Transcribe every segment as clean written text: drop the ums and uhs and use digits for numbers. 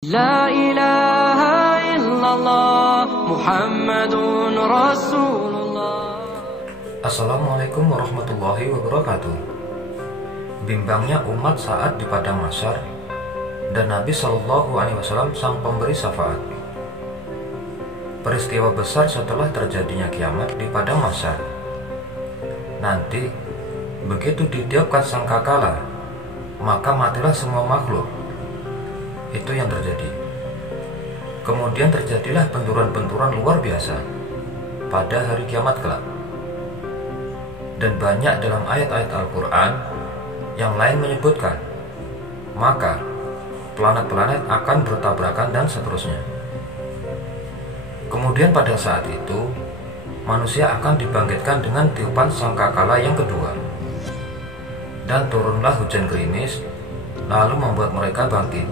La ilaha illallah Muhammadun Rasulullah. Assalamualaikum warahmatullahi wabarakatuh. Bimbangnya umat saat di padang mahsyar dan Nabi Shallallahu Alaihi Wasallam sang pemberi syafaat. Peristiwa besar setelah terjadinya kiamat di padang mahsyar. Nanti begitu ditiupkan sangkakala, maka matilah semua makhluk. Itu yang terjadi. Kemudian terjadilah benturan-benturan luar biasa pada hari kiamat kelak. Dan banyak dalam ayat-ayat Al-Quran yang lain menyebutkan, maka planet-planet akan bertabrakan dan seterusnya. Kemudian pada saat itu manusia akan dibangkitkan dengan tiupan sangkakala yang kedua. Dan turunlah hujan gerimis, lalu membuat mereka bangkit.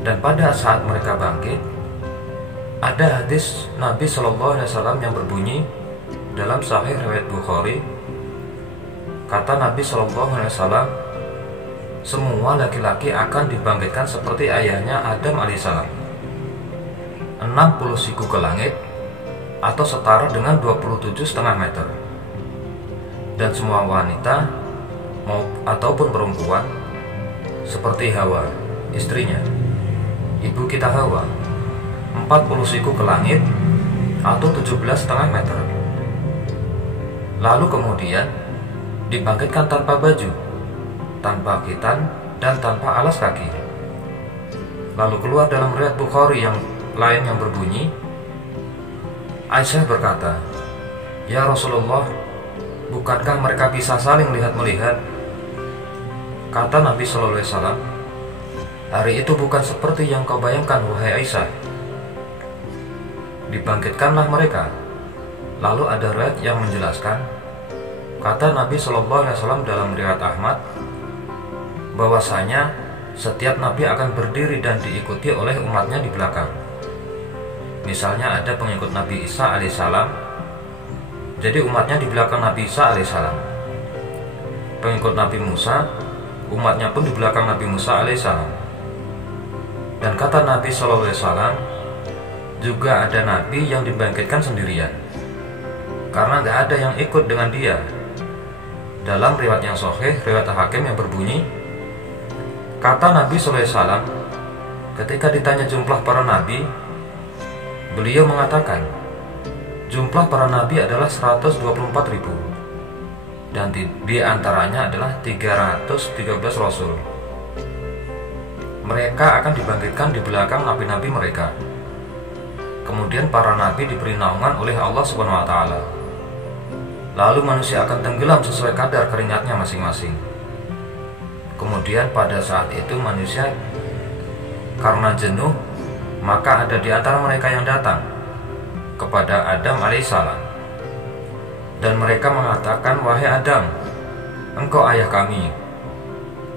Dan pada saat mereka bangkit, ada hadis Nabi Shallallahu Alaihi Wasallam yang berbunyi dalam Sahih riwayat Bukhari. Kata Nabi Shallallahu Alaihi Wasallam, semua laki-laki akan dibangkitkan seperti ayahnya Adam alaihissalam, 60 siku ke langit atau setara dengan 27,5 meter. Dan semua wanita ataupun perempuan seperti Hawa, istrinya, ibu kita Hawa, 40 siku ke langit atau 17,5 meter. Lalu kemudian dibangkitkan tanpa baju, tanpa khitan, dan tanpa alas kaki. Lalu keluar dalam riwayat Bukhari yang lain yang berbunyi, Aisyah berkata, "Ya Rasulullah, bukankah mereka bisa saling lihat-melihat?" Kata Nabi Sallallahu Alaihi Wasallam, "Hari itu bukan seperti yang kau bayangkan, wahai Aisyah." Dibangkitkanlah mereka. Lalu ada riwayat yang menjelaskan, kata Nabi Shallallahu Alaihi Wasallam dalam riwayat Ahmad, bahwasanya setiap Nabi akan berdiri dan diikuti oleh umatnya di belakang. Misalnya ada pengikut Nabi Isa alaihissalam, jadi umatnya di belakang Nabi Isa alaihissalam. Pengikut Nabi Musa, umatnya pun di belakang Nabi Musa alaihissalam. Dan kata Nabi Shallallahu Alaihi Wasallam, juga ada Nabi yang dibangkitkan sendirian, karena gak ada yang ikut dengan dia. Dalam riwayat yang sahih, riwayat Hakim yang berbunyi, kata Nabi Shallallahu Alaihi Wasallam, ketika ditanya jumlah para Nabi, beliau mengatakan, jumlah para Nabi adalah 124.000, dan di antaranya adalah 313 Rasul. Mereka akan dibangkitkan di belakang nabi-nabi mereka. Kemudian para nabi diberi naungan oleh Allah Subhanahu wa Ta'ala. Lalu manusia akan tenggelam sesuai kadar keringatnya masing-masing. Kemudian pada saat itu manusia karena jenuh, maka ada di antara mereka yang datang kepada Adam alaihissalam, dan mereka mengatakan, wahai Adam, engkau ayah kami,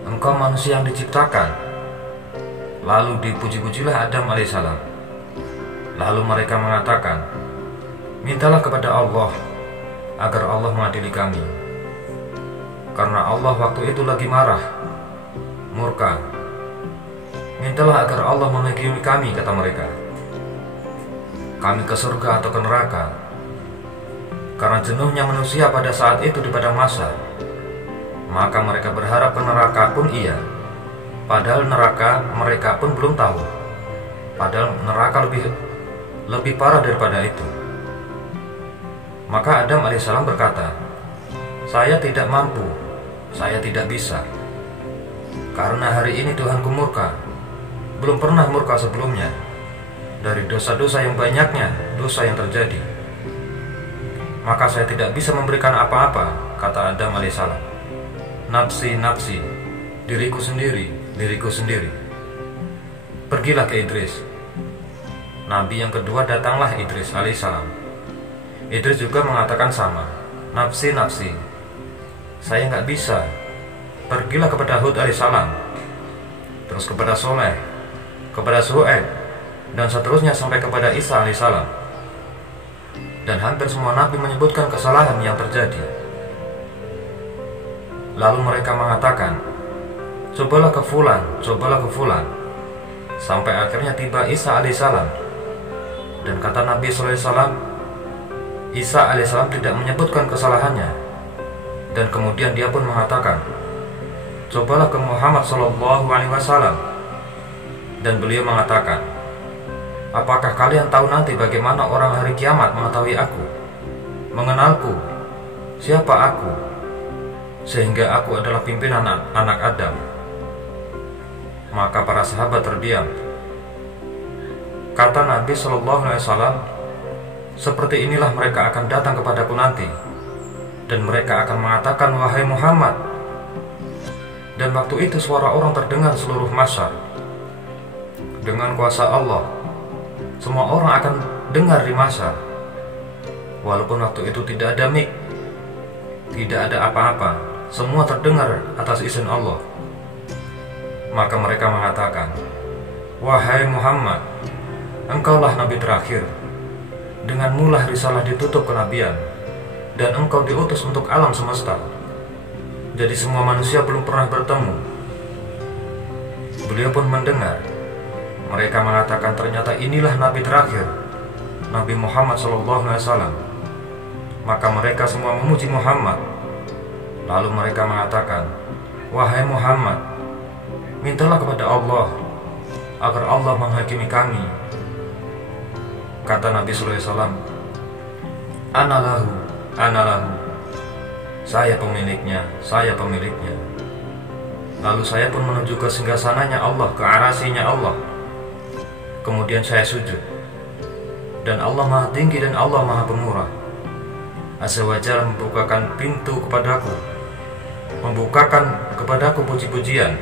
engkau manusia yang diciptakan. Lalu dipuji-pujilah Adam alaihissalam. Lalu mereka mengatakan, mintalah kepada Allah agar Allah mengadili kami, karena Allah waktu itu lagi marah, murka. Mintalah agar Allah menghakimi kami, kata mereka, kami ke surga atau ke neraka. Karena jenuhnya manusia pada saat itu di padang mahsyar, maka mereka berharap ke neraka pun iya, padahal neraka mereka pun belum tahu. Padahal neraka lebih parah daripada itu. Maka Adam alaihissalam berkata, saya tidak mampu, saya tidak bisa, karena hari ini Tuhanku murka, belum pernah murka sebelumnya, dari dosa-dosa yang banyaknya dosa yang terjadi. Maka saya tidak bisa memberikan apa-apa, kata Adam alaihissalam. Nafsi, nafsi, diriku sendiri, diriku sendiri. Pergilah ke Idris. Nabi yang kedua datanglah Idris alaihissalam. Idris juga mengatakan sama, nafsi, nafsi, saya nggak bisa. Pergilah kepada Hud alaihissalam, terus kepada Soleh, kepada Su'aib, dan seterusnya sampai kepada Isa alaihissalam. Dan hampir semua nabi menyebutkan kesalahan yang terjadi. Lalu mereka mengatakan, cobalah ke fulan, cobalah ke fulan. sampai akhirnya tiba Isa alaihissalam. Dan kata Nabi SAW, Isa alaihissalam tidak menyebutkan kesalahannya. Dan kemudian dia pun mengatakan, cobalah ke Muhammad SAW. Dan beliau mengatakan, apakah kalian tahu nanti bagaimana orang hari kiamat mengetahui aku, mengenalku, siapa aku, sehingga aku adalah pimpinan anak Adam. Maka para sahabat terdiam. Kata Nabi SAW, seperti inilah mereka akan datang kepadaku nanti, dan mereka akan mengatakan, wahai Muhammad. Dan waktu itu suara orang terdengar seluruh masyar. Dengan kuasa Allah, semua orang akan dengar di masyar. Walaupun waktu itu tidak ada mic, tidak ada apa-apa, semua terdengar atas izin Allah. Maka mereka mengatakan, wahai Muhammad, engkaulah Nabi terakhir. Denganmu lah risalah ditutup kenabian, dan engkau diutus untuk alam semesta. Jadi semua manusia belum pernah bertemu. Beliau pun mendengar. Mereka mengatakan ternyata inilah Nabi terakhir, Nabi Muhammad SAW. Maka mereka semua memuji Muhammad. Lalu mereka mengatakan, wahai Muhammad, mintalah kepada Allah agar Allah menghakimi kami. Kata Nabi SAW, ana lahu, saya pemiliknya, saya pemiliknya. Lalu saya pun menuju ke singgasananya Allah, ke arasinya Allah. Kemudian saya sujud. Dan Allah Maha Tinggi dan Allah Maha Pemurah Azza wa Jalla membukakan pintu kepadaku, membukakan kepadaku puji-pujian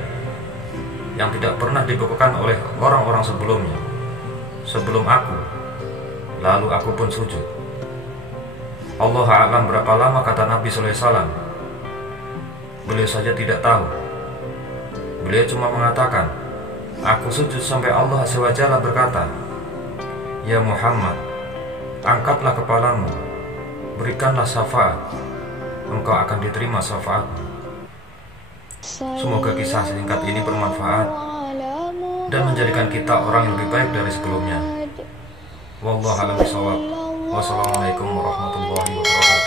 yang tidak pernah dibukakan oleh orang-orang sebelumnya, sebelum aku. Lalu aku pun sujud. Allah a'lam berapa lama, kata Nabi SAW. Beliau saja tidak tahu. Beliau cuma mengatakan, aku sujud sampai Allah Azza wa Jalla berkata, ya Muhammad, angkatlah kepalamu, berikanlah syafaat, engkau akan diterima syafaatmu. Semoga kisah singkat ini bermanfaat dan menjadikan kita orang yang lebih baik dari sebelumnya. Wallahu a'lam bishawab. Wassalamualaikum warahmatullahi wabarakatuh.